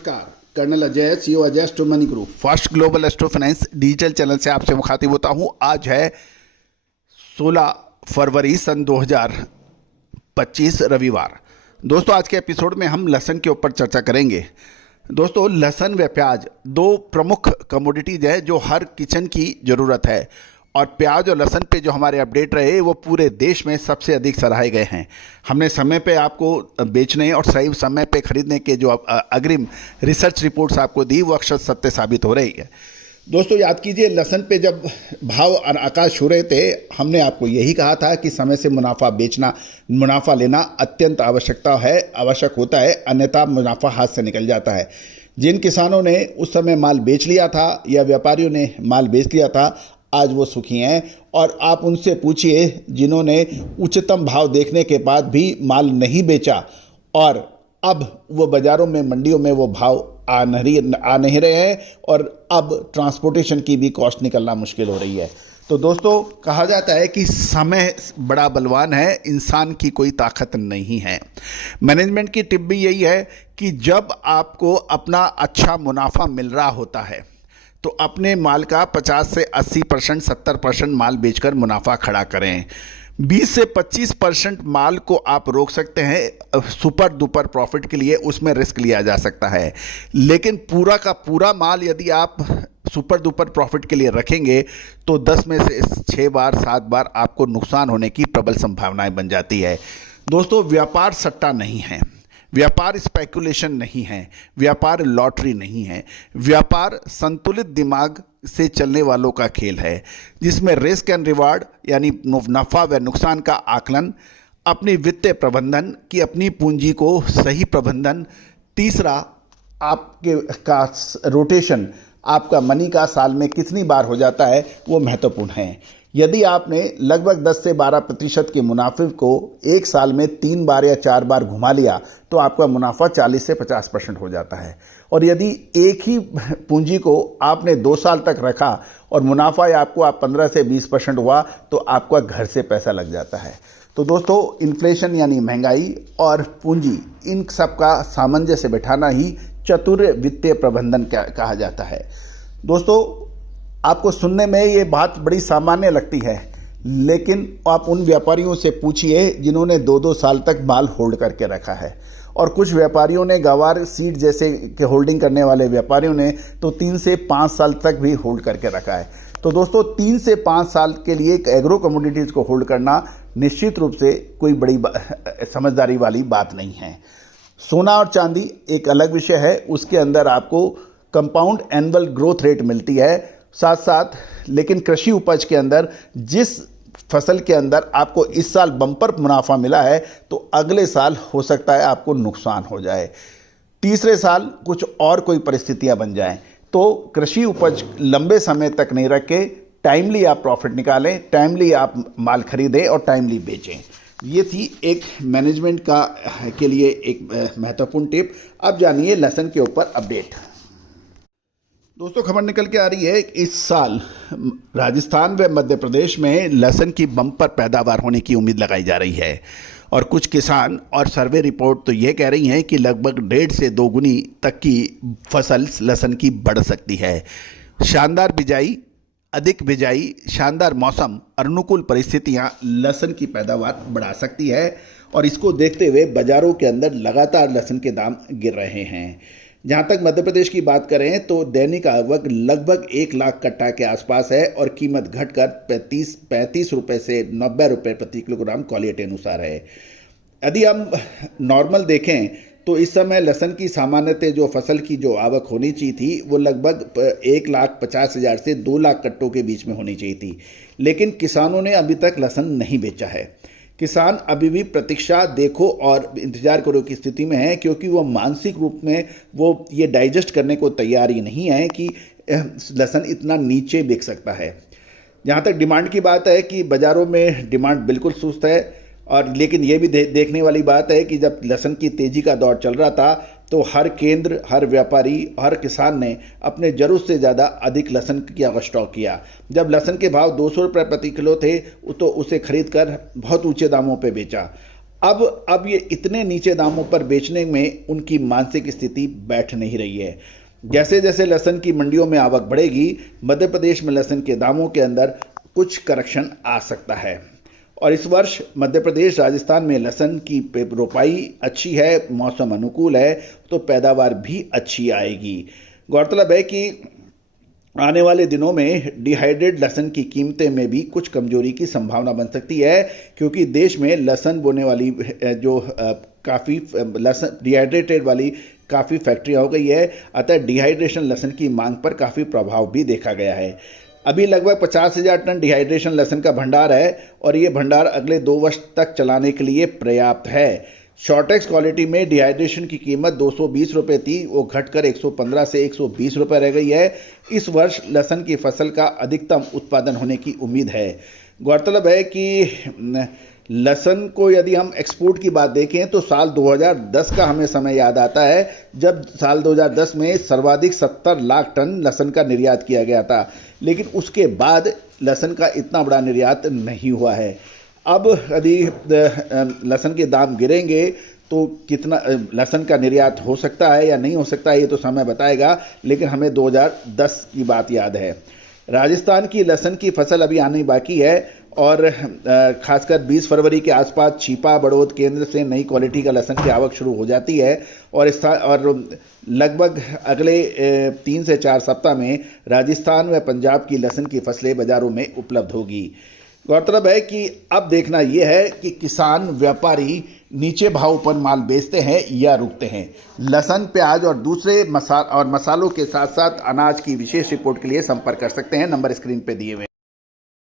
नमस्कार, colonel Ajay, CEO Ajay astro money group, first global astro finance digital channel से आपसे मुखातिब होता हूं। आज है 16 फरवरी सन 2025 रविवार। दोस्तों, आज के एपिसोड में हम लहसुन के ऊपर चर्चा करेंगे। दोस्तों, लहसुन व प्याज दो प्रमुख कमोडिटीज है जो हर किचन की ज़रूरत है, और प्याज और लहसुन पे जो हमारे अपडेट रहे वो पूरे देश में सबसे अधिक सराहे गए हैं। हमने समय पे आपको बेचने और सही समय पे खरीदने के जो अग्रिम रिसर्च रिपोर्ट्स आपको दी वो अक्षर सत्य साबित हो रही है। दोस्तों, याद कीजिए, लहसुन पे जब भाव आकाश छू रहे थे, हमने आपको यही कहा था कि समय से मुनाफा लेना अत्यंत आवश्यक होता है, अन्यथा मुनाफा हाथ से निकल जाता है। जिन किसानों ने उस समय माल बेच लिया था या व्यापारियों ने माल बेच लिया था, आज वो सुखी हैं। और आप उनसे पूछिए जिन्होंने उच्चतम भाव देखने के बाद भी माल नहीं बेचा और अब वो बाज़ारों में, मंडियों में वो भाव आ नहीं रहे हैं, और अब ट्रांसपोर्टेशन की भी कॉस्ट निकलना मुश्किल हो रही है। तो दोस्तों, कहा जाता है कि समय बड़ा बलवान है, इंसान की कोई ताकत नहीं है। मैनेजमेंट की टिप भी यही है कि जब आपको अपना अच्छा मुनाफा मिल रहा होता है तो अपने माल का 50 से 80%, 70% माल बेचकर मुनाफा खड़ा करें। 20 से 25% माल को आप रोक सकते हैं सुपर डुपर प्रॉफिट के लिए, उसमें रिस्क लिया जा सकता है। लेकिन पूरा का पूरा माल यदि आप सुपर डुपर प्रॉफिट के लिए रखेंगे तो 10 में से 6 बार 7 बार आपको नुकसान होने की प्रबल संभावनाएं बन जाती है। दोस्तों, व्यापार सट्टा नहीं है, व्यापार स्पेकुलेशन नहीं है, व्यापार लॉटरी नहीं है। व्यापार संतुलित दिमाग से चलने वालों का खेल है, जिसमें रिस्क एंड रिवार्ड यानी नफ़ा व नुकसान का आकलन, अपनी वित्तीय प्रबंधन की अपनी पूंजी को सही प्रबंधन, तीसरा आपके का रोटेशन, आपका मनी का साल में कितनी बार हो जाता है, वो महत्वपूर्ण है। यदि आपने लगभग 10 से 12% के मुनाफे को एक साल में 3 बार या 4 बार घुमा लिया तो आपका मुनाफा 40 से 50% हो जाता है। और यदि एक ही पूंजी को आपने 2 साल तक रखा और मुनाफा या आप 15 से 20% हुआ तो आपका घर से पैसा लग जाता है। तो दोस्तों, इन्फ्लेशन यानी महंगाई और पूंजी, इन सब का सामंजस्य बिठाना ही चतुर वित्तीय प्रबंधन कहा जाता है। दोस्तों, आपको सुनने में ये बात बड़ी सामान्य लगती है, लेकिन आप उन व्यापारियों से पूछिए जिन्होंने 2-2 साल तक माल होल्ड करके रखा है, और कुछ व्यापारियों ने, गवार सीड जैसे के होल्डिंग करने वाले व्यापारियों ने तो 3 से 5 साल तक भी होल्ड करके रखा है। तो दोस्तों, 3 से 5 साल के लिए एक एग्रो कमोडिटीज़ को होल्ड करना निश्चित रूप से कोई बड़ी समझदारी वाली बात नहीं है। सोना और चांदी एक अलग विषय है, उसके अंदर आपको कंपाउंड एनुअल ग्रोथ रेट मिलती है साथ साथ। लेकिन कृषि उपज के अंदर जिस फसल के अंदर आपको इस साल बम्पर मुनाफा मिला है तो अगले साल हो सकता है आपको नुकसान हो जाए, तीसरे साल कुछ और कोई परिस्थितियां बन जाएं। तो कृषि उपज लंबे समय तक नहीं रख के टाइमली आप प्रॉफिट निकालें, टाइमली आप माल खरीदें और टाइमली बेचें। ये थी एक मैनेजमेंट के लिए एक महत्वपूर्ण टिप। अब जानिए लहसुन के ऊपर अपडेट। दोस्तों, खबर निकल के आ रही है कि इस साल राजस्थान व मध्य प्रदेश में लहसुन की बम्पर पैदावार होने की उम्मीद लगाई जा रही है, और कुछ किसान और सर्वे रिपोर्ट तो ये कह रही हैं कि लगभग 1.5 से 2 गुनी तक की फसल लहसुन की बढ़ सकती है। शानदार बिजाई, अधिक बिजाई, शानदार मौसम, अनुकूल परिस्थितियां लहसुन की पैदावार बढ़ा सकती है, और इसको देखते हुए बाज़ारों के अंदर लगातार लहसुन के दाम गिर रहे हैं। जहाँ तक मध्य प्रदेश की बात करें तो दैनिक आवक लगभग 1 लाख कट्टा के आसपास है, और कीमत घटकर 35 रुपये से 90 रुपये प्रति किलोग्राम क्वालिटी अनुसार है। यदि हम नॉर्मल देखें तो इस समय लहसुन की सामान्यतः जो फसल की जो आवक होनी चाहिए थी वो लगभग 1,50,000 से 2 लाख कट्टों के बीच में होनी चाहिए थी, लेकिन किसानों ने अभी तक लहसुन नहीं बेचा है। किसान अभी भी प्रतीक्षा, देखो और इंतजार करो की स्थिति में है, क्योंकि वो मानसिक रूप में वो ये डाइजेस्ट करने को तैयार ही नहीं है कि लहसुन इतना नीचे बिक सकता है। जहाँ तक डिमांड की बात है कि बाज़ारों में डिमांड बिल्कुल सुस्त है, और लेकिन ये भी देखने वाली बात है कि जब लहसुन की तेज़ी का दौर चल रहा था तो हर केंद्र, हर व्यापारी, हर किसान ने अपने ज़रूरत से ज़्यादा अधिक लहसुन का स्टॉक किया। जब लहसुन के भाव 200 रुपये प्रति किलो थे तो उसे खरीद कर बहुत ऊंचे दामों पे बेचा। अब ये इतने नीचे दामों पर बेचने में उनकी मानसिक स्थिति बैठ नहीं रही है। जैसे जैसे लहसुन की मंडियों में आवक बढ़ेगी, मध्य प्रदेश में लहसुन के दामों के अंदर कुछ करेक्शन आ सकता है। और इस वर्ष मध्य प्रदेश, राजस्थान में लहसुन की रोपाई अच्छी है, मौसम अनुकूल है, तो पैदावार भी अच्छी आएगी। गौरतलब है कि आने वाले दिनों में डिहाइड्रेट लहसुन की कीमतें में भी कुछ कमजोरी की संभावना बन सकती है, क्योंकि देश में लहसुन बोने वाली जो काफ़ी लहसुन डिहाइड्रेटेड वाली काफ़ी फैक्ट्रियाँ हो गई है, अतः डिहाइड्रेशन लहसुन की मांग पर काफ़ी प्रभाव भी देखा गया है। अभी लगभग 50,000 टन डिहाइड्रेशन लहसुन का भंडार है और ये भंडार अगले 2 वर्ष तक चलाने के लिए पर्याप्त है। शॉर्टेक्स क्वालिटी में डिहाइड्रेशन की कीमत 220 रुपये थी, वो घटकर 115 से 120 रुपये रह गई है। इस वर्ष लहसुन की फसल का अधिकतम उत्पादन होने की उम्मीद है। गौरतलब है कि लहसुन को यदि हम एक्सपोर्ट की बात देखें तो साल 2010 का हमें समय याद आता है, जब साल 2010 में सर्वाधिक 70 लाख टन लहसुन का निर्यात किया गया था, लेकिन उसके बाद लहसुन का इतना बड़ा निर्यात नहीं हुआ है। अब यदि लहसुन के दाम गिरेंगे तो कितना लहसुन का निर्यात हो सकता है या नहीं हो सकता है, ये तो समय बताएगा, लेकिन हमें 2010 की बात याद है। राजस्थान की लहसुन की फसल अभी आनी बाकी है और खासकर 20 फरवरी के आसपास छिपा बड़ौद केंद्र से नई क्वालिटी का लहसुन की आवक शुरू हो जाती है और लगभग अगले 3 से 4 सप्ताह में राजस्थान व पंजाब की लहसुन की फसलें बाज़ारों में उपलब्ध होगी। गौरतलब है कि अब देखना यह है कि किसान व्यापारी नीचे भाव पर माल बेचते हैं या रुकते हैं। लहसुन, प्याज और दूसरे मसालों के साथ साथ अनाज की विशेष रिपोर्ट के लिए संपर्क कर सकते हैं, नंबर स्क्रीन पे दिए हुए।